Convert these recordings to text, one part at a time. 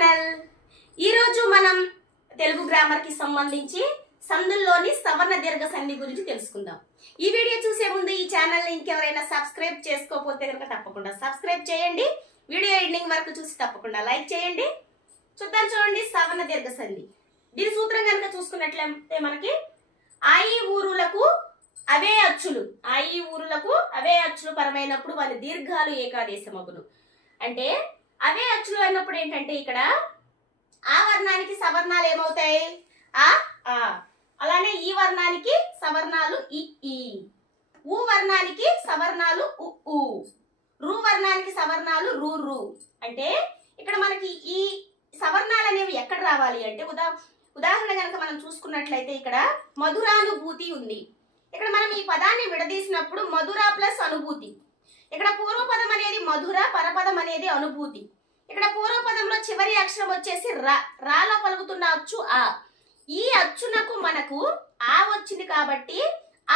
Channel. ఈరోజు మనం Telugu grammar కి సంబంధించి సందుల్లోని సవర్ణ దీర్ఘ సంధి గురించి తెలుసుకుందాం. ఈ వీడియో చూసే ముందు ఈ ఛానల్ ని ఇంకెవరైనా సబ్స్క్రైబ్ చేసుకోకపోతే కనుక తప్పకుండా సబ్స్క్రైబ్ చేయండి. వీడియో ఎండింగ్ వరకు చూసి తప్పకుండా లైక్ చేయండి. చూడండి సవర్ణ దీర్ఘ సంధి. దీని సూత్రం కనుక చూసుకున్నట్లయితే మనకి ఆయి ఊరులకు అవే అచ్చులు పరమైనప్పుడు వాళ్ళ దీర్ఘాలు ఏకాదేశమగును. అంటే అవే అచ్చులు అన్నప్పుడు ఏంటంటే ఇక్కడ ఆ వర్ణానికి సవర్ణాలు ఏమవుతాయి? ఆ ఆ. అలానే ఈ వర్ణానికి సవర్ణాలు ఇ ఈ. ఊ వర్ణానికి సవర్ణాలు ఉ ఊ. రు వర్ణానికి సవర్ణాలు రు రు. అంటే ఇక్కడ మనకి ఈ సవర్ణాలు అనేవి ఎక్కడ రావాలి అంటే ఉదాహరణ కనుక మనం చూసుకున్నట్లయితే ఇక్కడ మధురానుభూతి ఉంది. ఇక్కడ మనం ఈ పదాన్ని విడదీసినప్పుడు మధుర ప్లస్ అనుభూతి. ఇక్కడ పూర్వపదం అనేది మధుర, పరపదం అనేది అనుభూతి. ఇక్కడ పూర్వపదంలో చివరి అక్షరం వచ్చేసి రాలో పలుకుతున్న అచ్చు ఆ. ఈ అచ్చునకు మనకు ఆ వచ్చింది కాబట్టి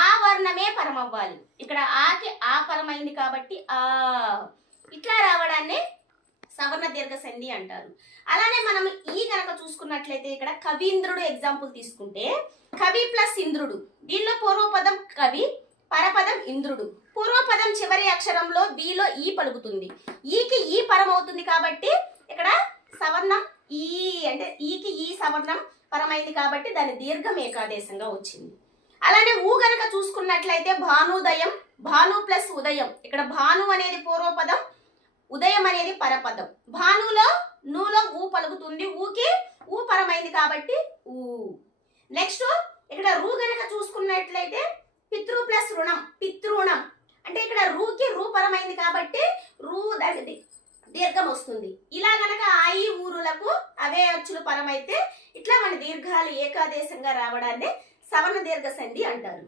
ఆ వర్ణమే పరం అవ్వాలి. ఇక్కడ ఆకి ఆ పరమైంది కాబట్టి ఆ. ఇట్లా రావడాన్ని సవర్ణ దీర్ఘ సంధి అంటారు. అలానే మనం ఈ గనక చూసుకున్నట్లయితే ఇక్కడ కవీంద్రుడు ఎగ్జాంపుల్ తీసుకుంటే కవి ప్లస్ ఇంద్రుడు. దీనిలో పూర్వపదం కవి, పరపదం ఇంద్రుడు. పూర్వపదం చివరి అక్షరంలో బిలో ఈ పలుకుతుంది. ఈకి ఈ పరం అవుతుంది కాబట్టి ఇక్కడ సవర్ణం ఈ, అంటే ఈకి ఈ సవర్ణం పరమైంది కాబట్టి దాని దీర్ఘం ఏకాదేశంగా వచ్చింది. అలానే ఊ గనక చూసుకున్నట్లయితే భానుదయం, భాను ప్లస్ ఉదయం. ఇక్కడ భాను అనేది పూర్వపదం, ఉదయం అనేది పరపదం. భానులో నూలో ఊ పలుకుతుంది, ఊకి ఊ పరమైంది కాబట్టి ఊ. నెక్స్ట్ ఇక్కడ రు గనక చూసుకున్నట్లయితే పితృ ప్లస్ రుణం, పితృణం. అంటే ఇక్కడ రూకి రూ పరమైంది కాబట్టి రూ దాని దీర్ఘం వస్తుంది. ఇలా గనక ఆయి ఊరులకు అవే అచ్చులు పరమైతే ఇట్లా మన దీర్ఘాలు ఏకాదేశంగా రావడాన్ని సవర్ణ దీర్ఘ సంధి అంటారు.